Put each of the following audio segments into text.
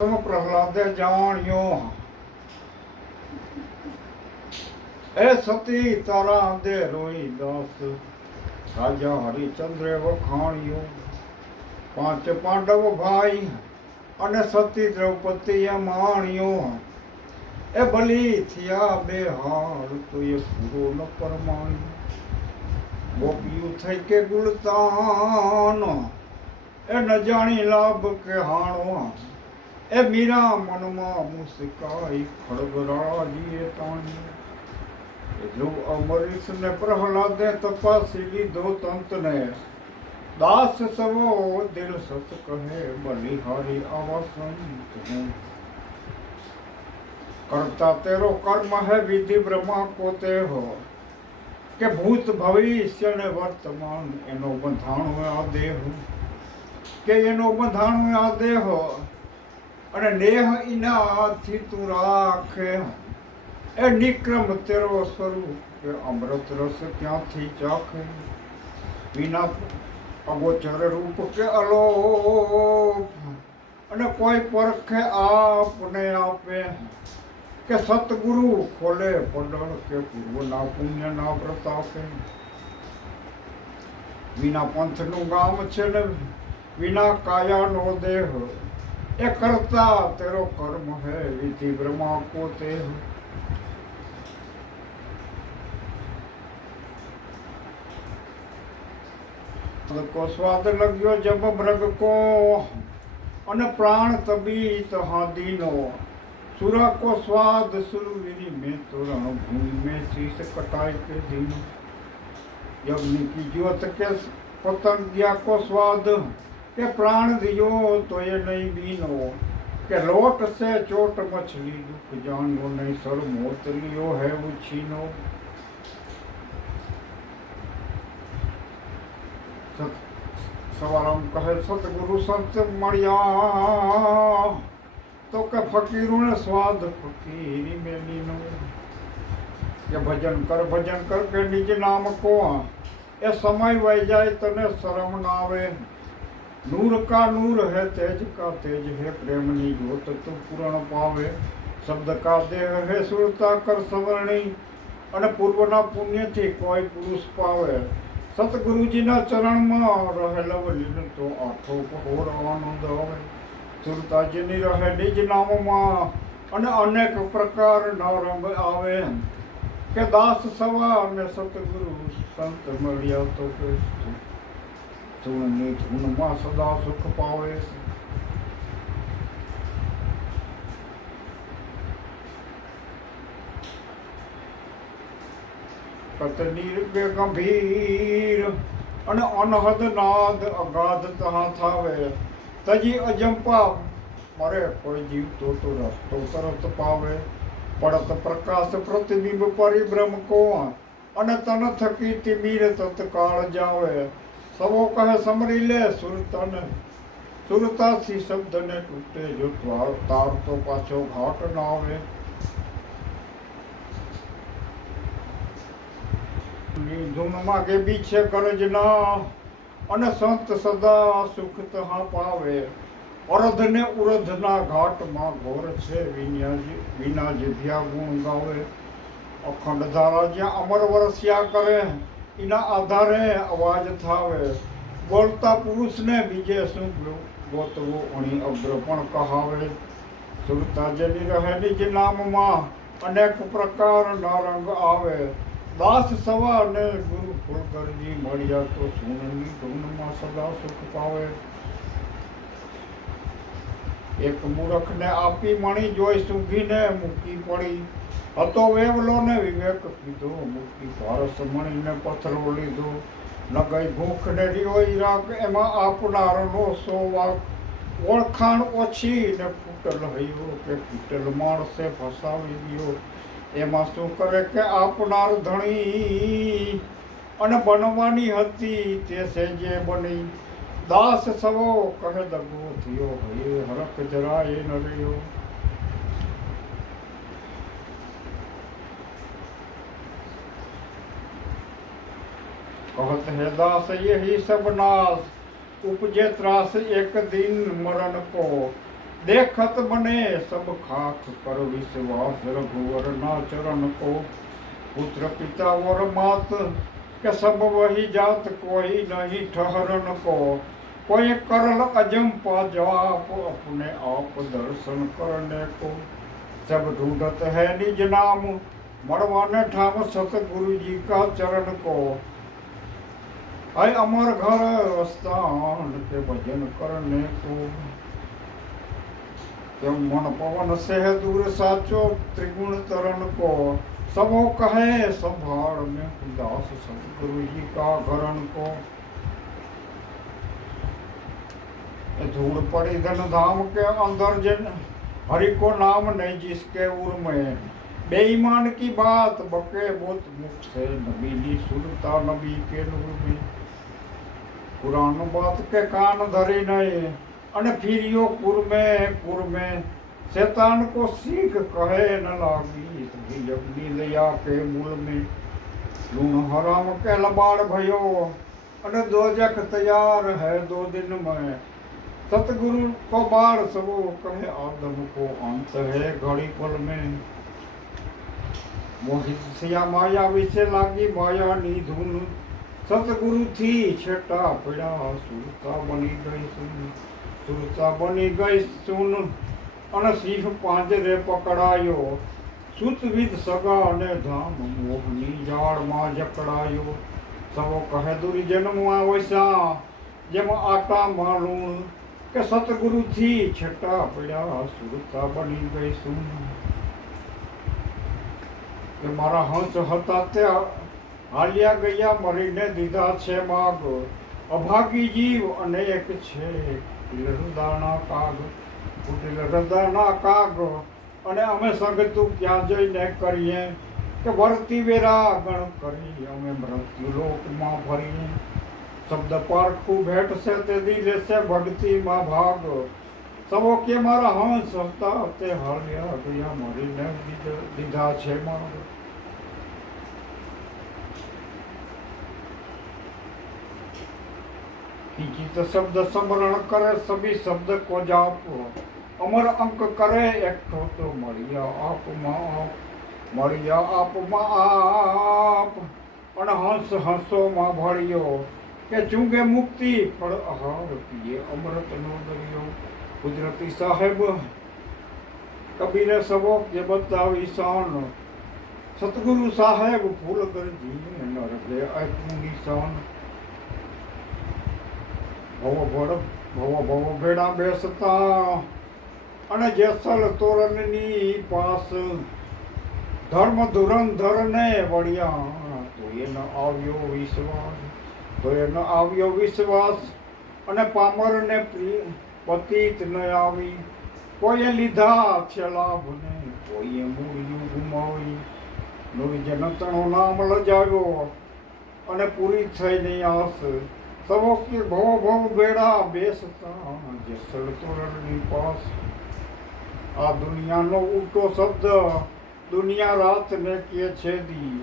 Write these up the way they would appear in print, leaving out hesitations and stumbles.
પ્રહલાદે જાણ્યો એ સતી તારા દે રોઈ દાસ રાજા હરિચંદ્રે વખાણ્યો પાંચ પાંડવ ભાઈ અને સતી દ્રૌપદીએ માણ્યો એ બલી થયા બે હાર તો એ પૂરો ન પરમાણ્યો ગોપિયું થઈ કે ગુણતાન એ ન જાણી લાભ કે હાણો એ મીરા મનમાં મુસ્કાઈ ખડગરાજીએ તાણી એટલું અમરીશ ને પ્રહલાદે તપાસી લીધો તંતને દાસ સવો દિલ સત કહે બલિહારી આવા સંત હું કરતા તેરો કર્મ હે વિધિ બ્રહ્મા કો તે હો કે ભૂત ભવિષ્ય ને વર્તમાન એનો બંધાણો આ દેહ કે એનો બંધાણો આ દેહ અને નેહ ઇનાથી તું રાખે એ નિક્રમ તેરો સ્વરૂપ કે અમૃત રસ ક્યાંથી ચાખે વિના અગોચર રૂપ કે અલોપ અને કોઈ પરખે આપને આપે કે સતગુરુ ખોલે પડળ કે પૂર્વના પુણ્યના પ્રતાપે વિના પંથનું ગામ છે ને વિના કાયાનો દેહ એ કરતા તેરો કર્મ હે વિધિ બ્રહ્મા કો તે को स्वाद लग्यो जब मृग को अन प्राण तबीत हादीनो सुरा को स्वाद सुरवीरी में तो रणभूमि में शीश कटाई के दिन यज्ञ की ज्योत के पतंगिया को स्वाद के प्राण दियो तो ये नहीं बीनो के लोट से चोट मछली दुख जानो नहीं सर मोत लियो है उछीनो सवाराम कहे सतगुरु संत मणिया तो के फकीरों ने स्वाद फकीरी में लीनो ये भजन कर के निज नाम को ये समय वह जाए तने शर्म ना आवे नूर का नूर है तेज का तेज है प्रेमनी ज्योत तू पूर्ण पावे शब्द का देह है सुरता कर सवर्णी અને પૂર્વના પુણ્યથી કોઈ પુરુષ પાવે સતગુરુજીના ચરણમાં રહે લવલીન તો આઠો પહોર આનંદ આવે સુરતાજીની રહે નિજ નામમાં અને અનેક પ્રકારના રંગ આવે કે દાસ સવા અને સતગુરુ સંત મળ્યા તો કે ધૂણની ધૂનમાં સદા સુખ પાવે કતનીર કે ગંભીર અને અનહદ નાદ અગાધ તહા થાવે તજી અજંપા મરે કોઈ જીવતો તો રસ્તો તરત પાવે પડત પ્રકાશ પ્રતિબિંબ પરિભ્રમ કો અને તન થકી તિમીર તત્કાળ જાવે સવો કહે સમરી લે સુરતન સુરતાથી શબ્દને તૂટે જો તાર તો પાછો ઘાટ ના આવે ધૂન માગે બીછે ગરજના અને સંત સદા સુખ તહા પાવે અરધ ને ઉરધના ઘાટમાં ઘોર છે વિના જીભ્યા ગુણ ગાવે અખંડ ધારા જ્યાં અમર વરસ્યા કરે એના આધારે અવાજ થાવે બોલતા પુરુષને બીજે શું ગોતવું અણી અગ્ર પણ કહાવે સુરતાજની રહે નિજ નામમાં અનેક પ્રકારના રંગ આવે દાસ સવા ને ગુરુ ફુલકરજી મળ્યા તો સુનની ધૂનમાં સદા સુખ પાવે એક મૂરખને આપી મણી જોઈ સૂંઘીને મૂકી પડી હતો વેવલો ને વિવેક કીધો મૂકી ભારસ મણીને પથરો લીધો ન ગઈ ભૂખ ને રિયોઈ રાખ એમાં આપનારનો સો વાક ઓળખાણ ઓછી ને ફૂટલ હૈયો કે ફૂટેલ માણસે ફસાવી ગયો એમાં શું કરે કે આપનાર ધણી અને બનવાની હતી તે સેજે બની દાસ સવો કહે દગો થયો હે હરખ જરાય ન રહ્યો कहत है दास यही सब नाश उपजे त्रास एक दिन मरण को देखत बने सब खाक कर विश्वास रघुवर ना चरण को पुत्र पिता और मात के सब वही जात कोई नहीं ठहरन को कोई करल अजम पाजाप अपने आप दर्शन करने को सब ढूंढत है निज नाम मरवाने ठाम सतगुरु जी का चरण को है अमर घर स्थान के भजन करने को मन पवन से दूर साचो त्रिगुण तरण को सबो कहे संभाड़ में दास सतगुरु जी का घरण को धूल पड़ी धन धाम के अंदर जन हरि को नाम नहीं जिसके उर में बेईमान की बात बके बुत मुख से नबी नी सुनता नबी के नूर में पुराण बात के कान धरी नहीं अने फिरियो कुर में शैतान को सीख कहे न लागी तभी अपनी दया के मूल में लूण हराम के लबाड़ भयो अने दोजख तैयार है 2 दिन में सतगुरु को बाढ़ सबो कहे आदम को अंत है घड़ी पल में मोहित सिया माया विषे लागी माया नी धुन सतगुरु थी छटा पड़ा सुरता बनी गई सुन अन सिंह પાંજરે પકડાયો સુતવિદ સગા અને ધામ મોહની જાળમાં જકડાયો સવો કહે દુર્જન્મમાં વૈસા જેમ આટામાં લૂણ કે સતગુરુથી છટા પડ્યા સુરતા બની ગઈ સુન કે મારા હંસ હતા તે હાલ્યા ગયા મરીને દીધા છે માગ અભાગી જીવ અનેક છે હૃદયના કાગ કુટિલ હૃદયના કાગ અને અમે સગતું ક્યાં જઈને કરીએ કે વર્તી વેરા ગણ કરી અમે મૃત્યુલોકમાં ફરીએ શબ્દ પારખું ભેટશે તે દિલે છે ભક્તિમાં ભાગ સવો કે મારા હંસ હતા તે હાલ્યા ગયા મરીને દીધા છે માગ कीचित शब्द स्मरण करे सभी शब्द को जाप अमर अंक करे एक तो मरिया आप अन हंस हंसो मां भरियो के चूंगे मुक्ति फल आहार पिए अमृत नो दरियो कुदरती साहेब कबीर सबो के बतावी शान सतगुरु साहेब फूल कर जी न रखे ऐतू निशान ભવ ભેડા બેસતા અને જેસલ તોરણની પાસ ધર્મ ધુરંધર ને વળ્યા તો એનો આવ્યો વિશ્વાસ અને પામર ને પતિત ન આવી કોઈએ લીધા છે લાભ ને કોઈએ મૂળિયું ગુમાવી નિર્જન તણો નામ લજાવ્યો અને પૂરી થઈ નહીં આસ સવો કે ભવ બેડા બેસતા જેસલ તોરણની પાસ આ દુનિયાનો ઉલટો શબ્દ દુનિયા રાત ને કે છે દી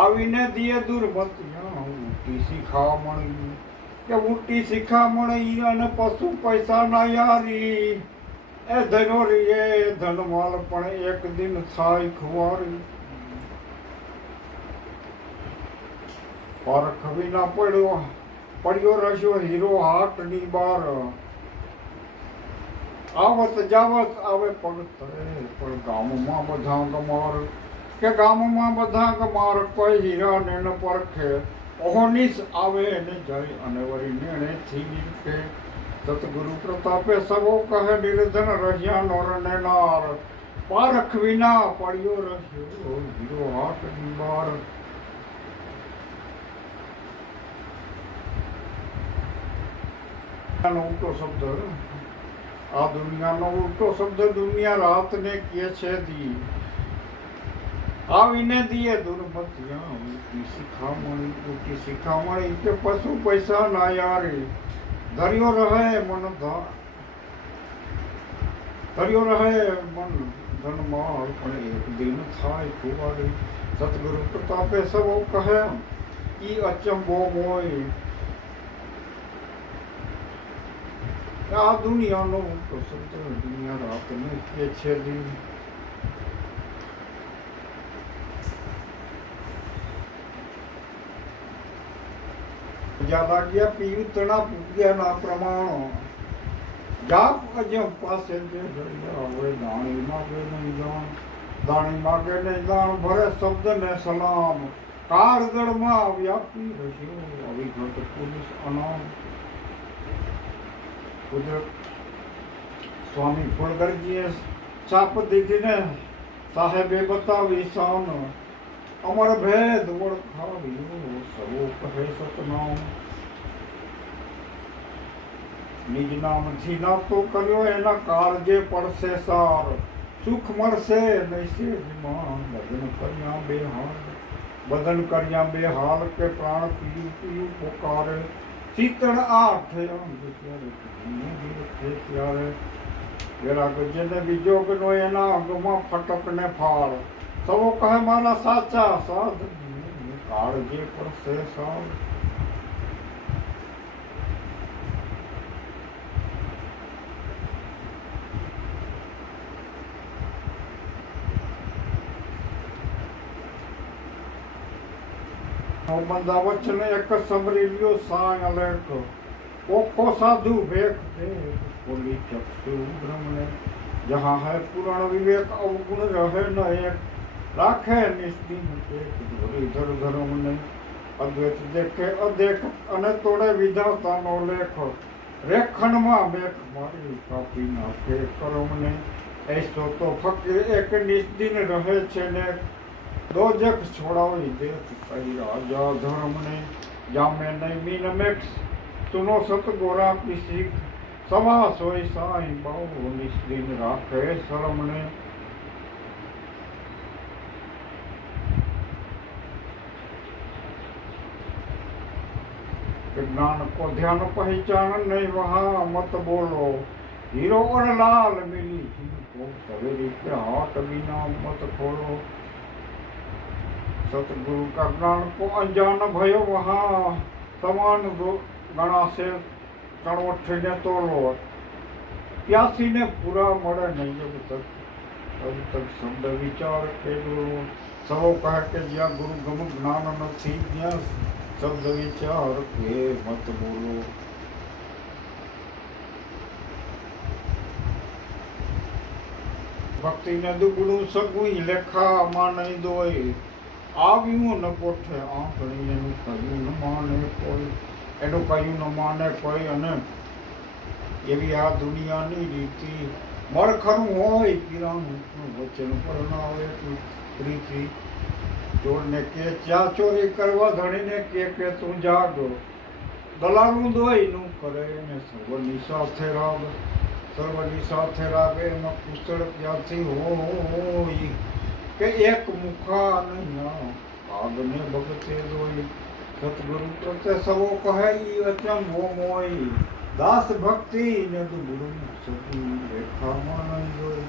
આવીને દિયે દુર્મતિયા ઉલટી શિખામણી કે ઉલટી શિખામણી અને પશુ પૈસા ના યારી એ ધનોરી એ ધનમાલ પણ એક દિન થાય ખુવારી પારખ વિના પડ્યો રહ્યો હીરો હાટની બાર આવત જાવત આવે પડતરે પણ ગામમાં બધા ગમાર કે ગામમાં બધા ગમાર કોઈ હીરા ને ન પરખે ઓહનીસ આવે ને જાય અને વળી નેણેથી નીકળે સતગુરુ પ્રતાપે સવો કહે નિર્ધન રહ્યા નોર ને નાર પારખ વિના પડ્યો રહ્યો હીરો હાટની બાર ઉલટો શબ્દ આ દુનિયાનો ઉલટો શબ્દ દુનિયા રાત ને કે છે દી આવીને દિયે દુર્મતિયા ઉલટી શિખામણી કે પશુ પૈસા ના યારી ધર્યો રહે મન ધનમાળ પણ એક દિન થાય કુંવારી સતગુરુ પ્રતાપે સવો કહે ઈ અચંબો મોય આ દુનિયાનો પ્રસંગ દુનિયા રાતને કે છે દી જ્યાં લાગ્યા પિયુતના પૂગ્યાના પ્રમાણો જાપ અજમ પાસે જે હવે દાણી માગે નહીં જાણ દાણી માગે નહીં દાણ ભરે શબ્દ ને સલામ કાળગઢમાં વ્યાપી રહ્યો અવિઘટ પોલીસ અનામ કુદરત સ્વામી ફળગરજીએ છાપ દીધીને સાહેબે બતાવી શાન અમર ભેદ ઓળખાવ્યો સર્વો કહે સતનામ નિજ નામથી નાતો કર્યો એના કાળજે પડશે સાર સુખ મળશે નૈસે વિમાન બદન કર્યા બે હાલ બદન કર્યા બે હાલ કે પ્રાણ પીયું પીયું પોકારે શીતળ આઠ અંગ ત્યારે ત્યારે વેરા જેને બીજો ગનો એના અંગમાં ફટક ને ફાળ સૌ કહે મારા સાચા સાધ કાળજે પડશે સાર બંધા વચન એક સમરી લ્યો સાંગ લેખ ઓખો સાધુ ભેખ બોલી ચક્ષુ ભ્રમને જહા હૈ પુરાણ વિવેક અવગુણ રહે ન એક રાખે નિસ્દિન એક ધર ધર્મને અદ્વૈત દેખે અદેખ અને તોડે વિધાતાનો લેખ રેખણમાં મેખ મારી કાપી નાખે કર્મને એસો તો ફકીર એક નિસ્દિન રહે છે ને દોજક છોડાવી દે કઈ રાજા ધર્મને જામે નહીં મીન મેક્ષ સુનો સત ગોરા કી શીખ સવા સોય સાઈ બહુ નિસ્દિન રાખે શરમને ज्ञान को ध्यान पहचान नहीं वहाँ मत बोलो हीरो और लाल मिली जिनको सवेरे के हाथ बिना मत खोलो सतगुरु का ज्ञान को अनजान भयो वहाँ समान गणा से कड़वठ ने तोलो प्यासी ने पूरा मरे नहीं अब तक शब्द विचार के गुरु सौ कह के ज्या गुरु गम ज्ञान नहीं ज्ञा शब्द विचार के मत बोलो ભક્તિ ને દુબળું સગું લેખા માં નહીં દોય આવ્યું ન પોઠે આંકડી એનું કયું ન માને કોઈ એનું કયું ન માને કોઈ અને એવી આ દુનિયાની રીતિ મળખરું હોય પીરાનું વચન પર ના આવે પ્રીતિ ચોરને કે ચા ચોરી કરવા ધણીને કે તું જાગો દલાલું દોઈનું કરે ને સર્વની સાથે રાગ સર્વની સાથે રાગે એમાં કુશળ ક્યાંથી હોય કે એક મુખા નહીં આગને ભગતે દોઈ સતગુરુ પ્રત્યે સવો કહે ઈ અચમ હો મોઈ દાસ ભક્તિ ને તું ગુરુ સતી રેખામાં નહીં જોઈ